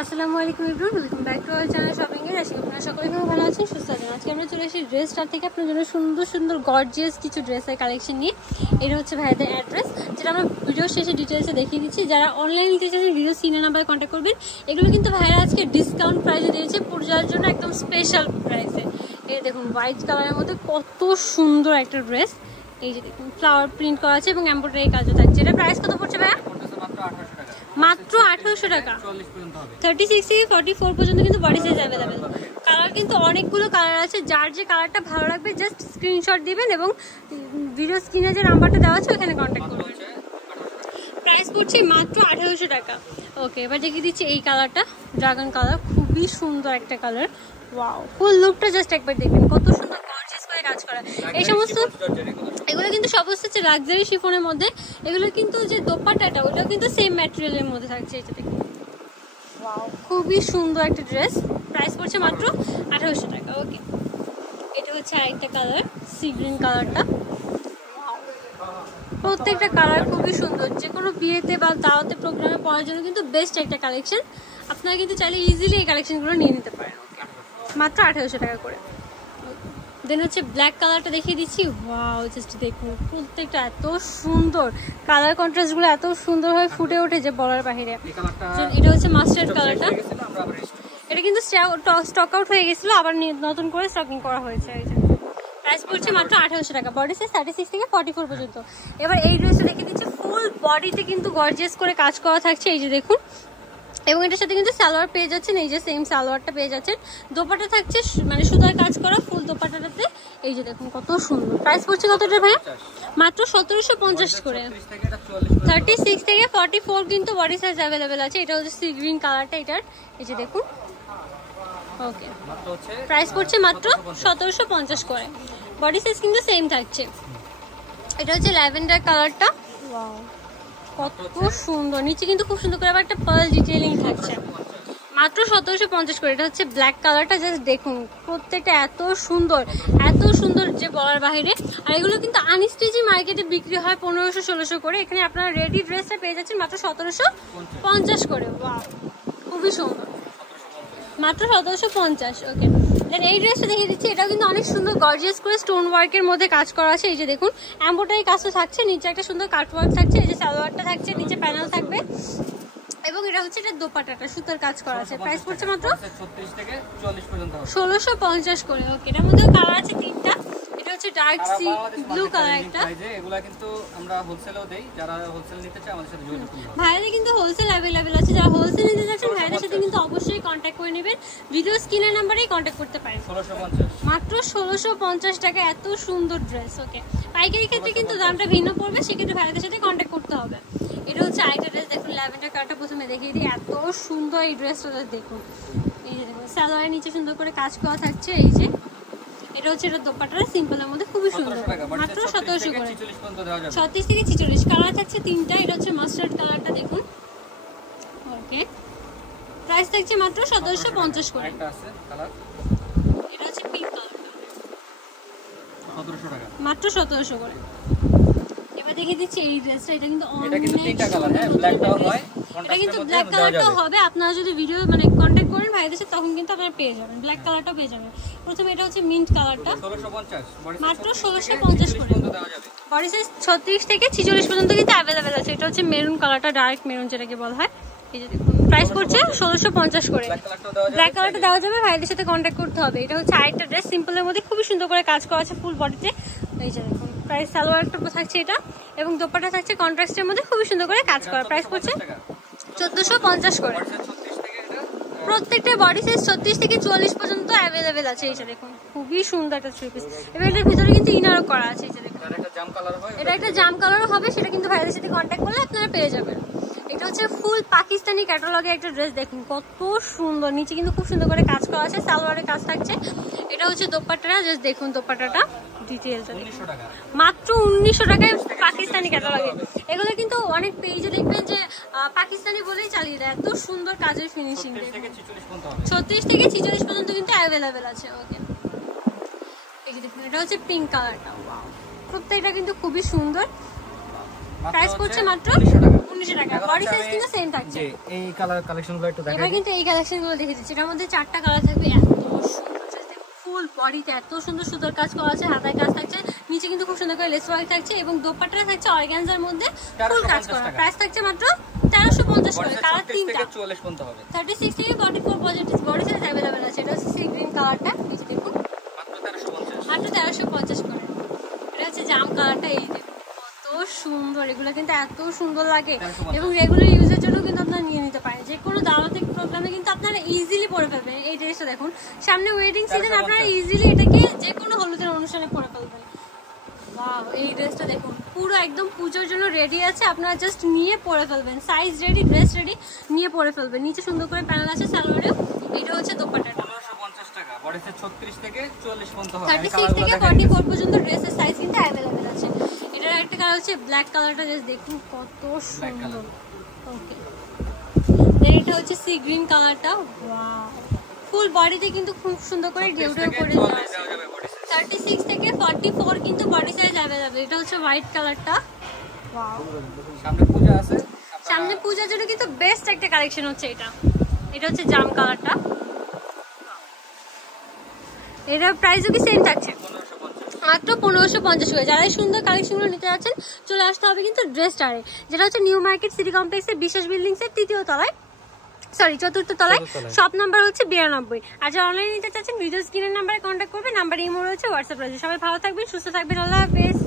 আসসালামু আলাইকুম everyone, welcome back to our channel shopping এর। আশা করি আপনারা সকলে খুব ভালো আছেন, সুস্থ আছেন। আজকে আমরা চলে এসেছি ড্রেস স্টার থেকে আপনাদের জন্য সুন্দর সুন্দর গর্জিয়াস কিছু ড্রেসের কালেকশন নিয়ে। এটা হচ্ছে ভাইদের অ্যাড্রেস, যেটা আমরা ভিডিও শেষে ডিটেলসে দেখিয়ে দিচ্ছি। যারা অনলাইন নিতে চাইছেন ভিডিও সিনের নাম্বারে কন্ট্যাক্ট করবেন। এগুলো কিন্তু ভাইরা আজকে ডিসকাউন্ট প্রাইসে দিয়েছে পূজার জন্য, একদম স্পেশাল প্রাইসে। এই দেখুন হোয়াইট কালারের মধ্যে কত সুন্দর একটা ড্রেস। এই যে দেখুন ফ্লাওয়ার প্রিন্ট করা আছে এবং এমব্রয়ডারি কাজও থাকছে। এটা প্রাইস কত পড়ছে ভাইয়া? মাত্র 1800 টাকা। 36 থেকে 44 পর্যন্ত কিন্তু বডি সাইজ অ্যাভেলেবেল। কালার কিন্তু অনেকগুলো কালার আছে, যার যে কালারটা ভালো লাগবে জাস্ট স্ক্রিনশট দিবেন এবং ভিডিও স্ক্রিনে যে নাম্বারটা দেওয়া আছে ওখানে কন্ট্যাক্ট করবেন। প্রাইস পড়ছে মাত্র 1800 টাকা। ওকে, এবার দেখিয়ে দিচ্ছি এই কালারটা, ড্রাগন কালার, খুবই সুন্দর একটা কালার। ওয়াও, ফুল লুকটা জাস্ট একবার দেখবেন, কত সুন্দর গর্জিয়াস করে কাজ করা। এই সমস্ত এগুলো কিন্তু সমস্ত হচ্ছে লাক্সারি শিফনের মধ্যে। এগুলো কিন্তু যে দোপাট্টাটা ওটাও কিন্তু সেম ম্যাটেরিয়ালের মধ্যে থাকছে। এটা দেখুন, ওয়াও, খুবই সুন্দর একটা ড্রেস। প্রাইস পড়ছে মাত্র 1800 টাকা। ওকে, এটা হচ্ছে আরেকটা কালার, সি গ্রিন কালারটা। প্রত্যেকটা কালার খুবই সুন্দর, যে কোনো বিয়েতে বা দাওয়াতে প্রোগ্রামে পরার জন্য কিন্তু বেস্ট একটা কালেকশন। আপনারা কিন্তু চাইলে ইজিলি এই কালেকশনগুলো নিয়ে নিতে পারেন মাত্র 1800 টাকা করে। দেন হচ্ছে ব্ল্যাক কালারটা দেখিয়ে দিচ্ছি। ওয়াও, জাস্ট দেখুন, প্রত্যেকটা এত সুন্দর, কালার কন্ট্রাস্টগুলো এত সুন্দরভাবে ফুটে ওঠে যে বলার বাহিরে। এটা হচ্ছে মাস্টার্ড কালারটা, এটা কিন্তু স্টক আউট হয়ে গেছিল, আবার নতুন করে স্টকিং করা হয়েছে। এই যে প্রাইস পড়ছে মাত্র 1800 টাকা, বডি সাইজ 36 থেকে 44 পর্যন্ত। এবার এই ড্রেসটা দেখিয়ে দিচ্ছি, ফুল বডিতে কিন্তু গর্জিয়াস করে কাজ করা থাকছে। এই যে দেখুন, এবং এটার সাথে কিন্তু সালোয়ার পেয়ে যাচ্ছেন, এই যে সেম সালোয়ারটা পেয়ে যাচ্ছেন। দোপাট্টা থাকছে মানে সুতার কাজ করা ফুল দোপাট্টাটাতে। এই যে দেখুন কত সুন্দর। প্রাইস পড়ছে কতটা ভাই? মাত্র 1750 করে। 36 থেকে 44 কিন্তু বডি সাইজ অ্যাভেলেবেল আছে। এটা হচ্ছে সি গ্রিন কালারটা এটার। এই যে দেখুন, ওকে, প্রাইস পড়ছে মাত্র 1750 করে। বডি সাইজ কিন্তু সেম থাকছে। এটা হচ্ছে ল্যাভেন্ডার কালারটা। ওয়াও, কত সুন্দর, নিচে কিন্তু খুব সুন্দর করে আবার একটা পার্ল ডিটেইলিং থাকছে। মাত্র 1750 করে। এটা হচ্ছে ব্ল্যাক কালারটা, জাস্ট দেখুন প্রত্যেকটা এত সুন্দর যে বলার বাহিরে। আর এগুলো কিন্তু আনস্টিচি মার্কেটে বিক্রি হয় 1500-1600 করে। এখানে আপনারা রেডি ড্রেসটা পেয়ে যাচ্ছেন মাত্র 1750 করে। ওয়াও, খুবই সুন্দর, মাত্র 1750। ওকে, দেন এই ড্রেসটা দেখিয়ে দিচ্ছি। এটাও কিন্তু অনেক সুন্দর গর্জিয়াস করে স্টোন ওয়ার্কের মধ্যে কাজ করা আছে। এই যে দেখুন এমব্রয়ডারি কাজও থাকছে, নিচে একটা সুন্দর কাট ওয়ার্ক থাকছে। এই যে সালোয়ারটা থাকছে, নিচে প্যানেল থাকবে এবং এটা হচ্ছে এটা দোপাট্টাটা সুতার কাজ করা আছে। প্রাইস পড়ছে মাত্র 36 থেকে 44 পর্যন্ত 1650 করে। ওকে, এটার মধ্যে কালার আছে তিনটা। এটা হচ্ছে ডার্ক সি ব্লু কালার একটা। এগুলা কিন্তু আমরা হোলসেলও দেই, যারা হোলসেল নিতে চায় আমাদের সাথে যোগাযোগ করুন। ভাইদের কিন্তু হোলসেল অ্যাভেলেবেল আছে, যারা হোলসেল নিতে চাচ্ছেন ভাইদের সাথে কিন্তু অবশ্যই কন্ট্যাক্ট করে নেবেন। ভিডিও স্ক্রিনের নাম্বারেই কন্ট্যাক্ট করতে পারেন। 1650 মাত্র 1650 টাকা, এত সুন্দর ড্রেস। ওকে, পাইকারি ক্ষেত্রে কিন্তু দামটা ভিন্ন পড়বে, সেক্ষেত্রে ভাইদের সাথে কন্ট্যাক্ট করতে হবে। এটা হচ্ছে আরেকটা ড্রেস, দেখুন ল্যাভেন্ডার কালারটা প্রথমে দেখিয়ে দিই। এত সুন্দর এই ড্রেসটা দেখুন। এই যে দেখুন সালোয়ারের নিচে সুন্দর করে কাজ করা থাকছে। এই যে এটা হচ্ছে এটা দোপাট্টাটা সিম্পলের মধ্যে খুবই সুন্দর, মাত্র 1700 করে। 36 থেকে 46 কালার থাকছে তিনটা। এটা হচ্ছে মাস্টার্ড কালারটা দেখুন। ওকে, প্রাইস থাকছে মাত্র 1750 করে। একটা আছে কালার, এটা হচ্ছে পিঙ্ক কালারটা, 1700 টাকা, মাত্র 1700 করে। এবার দেখিয়ে দিচ্ছি এই ড্রেসটা। এটা কিন্তু এটা কিন্তু তিনটা কালার, হ্যাঁ ব্ল্যাকটাও হয়, এটা কিন্তু ব্ল্যাক কালারটাও হবে। আপনারা যদি ভিডিও মানে কন্টাক্ট করেন ভাইদের সাথে তখন কিন্তু আপনারা পেয়ে যাবেন, ব্ল্যাক কালারটাও পেয়ে যাবেন। প্রথমে এটা হচ্ছে মিন্ট কালারটা, 1650, মাত্র 1650 করে। বডি সাইজ 36 থেকে 46 পর্যন্ত কিন্তু অ্যাভেলেবেল আছে। এটা হচ্ছে মেরুন কালারটা, ডার্ক মেরুন যেটাকে বলা হয়। এই যে দেখুন প্রাইস পড়ছে 1650 করে। ব্ল্যাক কালারটা দেওয়া যাবে, ভাইদের সাথে কন্ট্যাক্ট করতে হবে। এটা হচ্ছে আরেকটা ড্রেস, সিম্পলের মধ্যে খুবই সুন্দর করে কাজ করা আছে ফুল বডিতে। এই যে দেখুন প্রাইস, সালোয়ারটা থাকছে এটা এবং দোপাট্টা থাকছে কন্ট্রাস্টের মধ্যে খুবই সুন্দর করে কাজ করা। প্রাইস পড়ছে 1450 করে। প্রত্যেকটা বডি সাইজ 36 থেকে 44 পর্যন্ত অ্যাভেলেবেল আছে। এই যে দেখুন খুবই সুন্দর একটা থ্রি পিস। এবার এটার ভিতরে কিন্তু ইনারও করা আছে। এই যে দেখুন এটা একটা জাম কালারও হবে, সেটা কিন্তু ভাইদের সাথে কন্ট্যাক্ট করলে আপনারা পেয়ে যাবেন। এটা হচ্ছে ফুল পাকিস্তানি ক্যাটালগে একটা ড্রেস, দেখুন কত সুন্দর, নিচে কিন্তু খুব সুন্দর করে কাজ করা আছে, সালোয়ারের কাজ থাকছে। এটা হচ্ছে দোপাট্টাটা, জাস্ট দেখুন দোপাট্টাটা ডিটেইলসটা মাত্র 1900 টাকায় পাকিস্তানি ক্যাটালগে। এগুলো কিন্তু অনেক পেজে দেখবেন যে পাকিস্তানি বলেই চালিয়ে দেয়, এত সুন্দর কাজের ফিনিশিং। 36 থেকে 46 পর্যন্ত কিন্তু অ্যাভেলেবেল আছে। ওকে, এই যে দেখুন এটা হচ্ছে পিঙ্ক কালারটা। ওয়াও, প্রত্যেকটা কিন্তু খুবই সুন্দর। প্রাইস পড়ছে মাত্র 1900 টাকা। বডি সাইজ কিন্তু সেম থাকছে। জি, এই কালার কালেকশনগুলো একটু দেখাই। এবার কিন্তু এই কালেকশনগুলো দেখে দিচ্ছি। এটার মধ্যে 4টা কালার থাকবে, এত সুন্দর, ফুল বডিতে এত সুন্দর সুতার কাজ করা আছে, হাতায় কাজ থাকছে, নিচে কিন্তু খুব সুন্দর করে লেস ওয়ার্ক থাকছে এবং দোপাট্টাটা থাকছে অর্গানজার মধ্যে ফুল কাজ করা। প্রাইস থাকছে মাত্র 1350 করে। কালার 3টা, 44 পর্যন্ত হবে। 36 থেকে 44 পর্যন্ত বডি সাইজ अवेलेबल আছে। এটা হচ্ছে সি গ্রিন কালারটা, নিচে দেখুন মাত্র 1350 করে। এটা হচ্ছে জাম কালারটা, এই দেখুন কত সুন্দর, এগুলো কিন্তু এত সুন্দর লাগে এবং রেগুলার ইউজের জন্য কিন্তু আপনারা নিয়ে নিতে পারেন। যে কোনো দাওয়াতে প্রোগ্রামে কিন্তু আপনারা ইজিলি পরে ফেলবেন। এই ড্রেসটা দেখুন, সামনে ওয়েডিং সিজন, আপনারা ইজিলি এটাকে যে কোনো হলুদের অনুষ্ঠানে পরে ফেলবেন। ওয়াও, এই ড্রেসটা দেখুন পুরো একদম পুজোর জন্য রেডি আছে, আপনারা জাস্ট নিয়ে পরে ফেলবেন। সাইজ রেডি, ড্রেস রেডি, নিয়ে পরে ফেলবেন। নিচে সুন্দর করে প্যানেল আছে সালোয়ারেও। এটা হচ্ছে দোপাট্টাটা, 1550 টাকা। বডি সাইজ 36 থেকে 44 পর্যন্ত হবে। 36 থেকে 44 পর্যন্ত ড্রেসের সাইজ কিন্তু अवेलेबल আছে। এটার একটা কালার হচ্ছে ব্ল্যাক কালারটা, জাস্ট দেখুন কত সুন্দর। ওকে, এটা হচ্ছে সি গ্রিন কালারটা। ওয়াও, ফুল বডিতে কিন্তু খুব সুন্দর করে ঢেউ ঢেউ করে দেওয়া আছে। 36 থেকে 44 কিন্তু বডি সাইজ अवेलेबल। এটা হচ্ছে হোয়াইট কালারটা। ওয়াও, সামনে পূজা আছে, সামনে পূজার জন্য কিন্তু বেস্ট একটা কালেকশন হচ্ছে এটা। এটা হচ্ছে জাম কালারটা। এটার প্রাইসও কি সেম থাকছে, মাত্র 1550 করে। যারা এই সুন্দর কালেকশনগুলো নিতে যাচ্ছেন চলে আসতে হবে কিন্তু ড্রেস স্টারে, যেটা হচ্ছে নিউ মার্কেট সিটি কমপ্লেক্সের বিশ্বাস বিল্ডিংসের 3য় তলায়, সরি 4র্থ তলায়। শপ নাম্বার হচ্ছে 92। আর যারা অনলাইনে নিতে চাচ্ছেন ভিডিও স্ক্রিনের নাম্বারে কন্ট্যাক্ট করবে। নাম্বার ইমো রয়েছে, হোয়াটসঅ্যাপ রয়েছে। সবাই ভালো থাকবেন, সুস্থ থাকবেন, আল্লাহ হাফেজ।